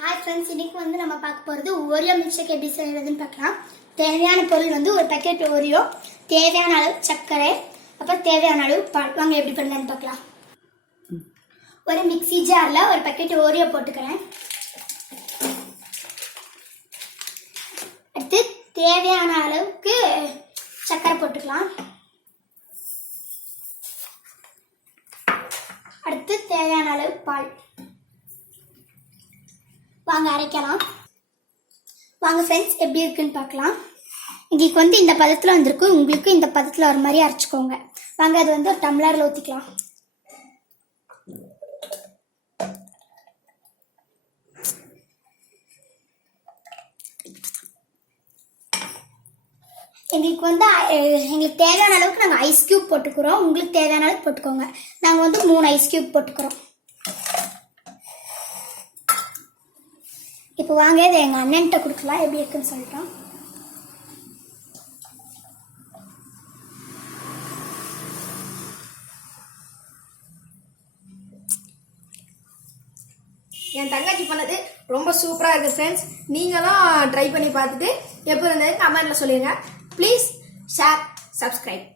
Hi friends, இன்னைக்கு வந்து நம்ம பார்க்க போகிறது ஓரியோ மில்க்ஷேக் எப்படி செய்யறதுன்னு பார்க்கலாம். தேவையான பொருள் வந்து ஒரு பேக்கெட் ஓரியோ, தேவையான அளவு சர்க்கரை, அப்புறம் தேவையான அளவு பால். வாங்க எப்படி பண்ணலான்னு பார்க்கலாம். ஒரு மிக்ஸி ஜாரில் ஒரு பேக்கெட் ஓரியோ போட்டுக்கிறேன். அடுத்து தேவையான அளவுக்கு சர்க்கரை போட்டுக்கலாம். அடுத்து தேவையான அளவு பால். வாங்க அரைக்கலாம். வாங்க ஃப்ரெண்ட்ஸ், எப்படி இருக்குன்னு பார்க்கலாம். எங்களுக்கு வந்து இந்த பதத்தில் வந்திருக்கு, உங்களுக்கு இந்த பதத்தில் ஒரு மாதிரி அரைச்சிக்கோங்க. வாங்க அது வந்து ஒரு டம்ளரில் ஊற்றிக்கலாம். எங்களுக்கு தேவையான அளவுக்கு நாங்கள் ஐஸ் கியூப் போட்டுக்கிறோம். உங்களுக்கு தேவையான அளவுக்கு போட்டுக்கோங்க. நாங்கள் வந்து 3 ஐஸ் கியூப் போட்டுக்கிறோம். இப்போ வாங்க இதை எங்கள் அண்ணன்கிட்ட கொடுக்கலாம், எப்படி இருக்குன்னு சொல்லிட்டோம். என் தங்கச்சி பண்ணது ரொம்ப சூப்பராக இருக்குது ஃப்ரெண்ட்ஸ். நீங்களும் ட்ரை பண்ணி பார்த்துட்டு எப்படி இருந்தது கமெண்ட்டில் சொல்லுங்கள். Please share, subscribe.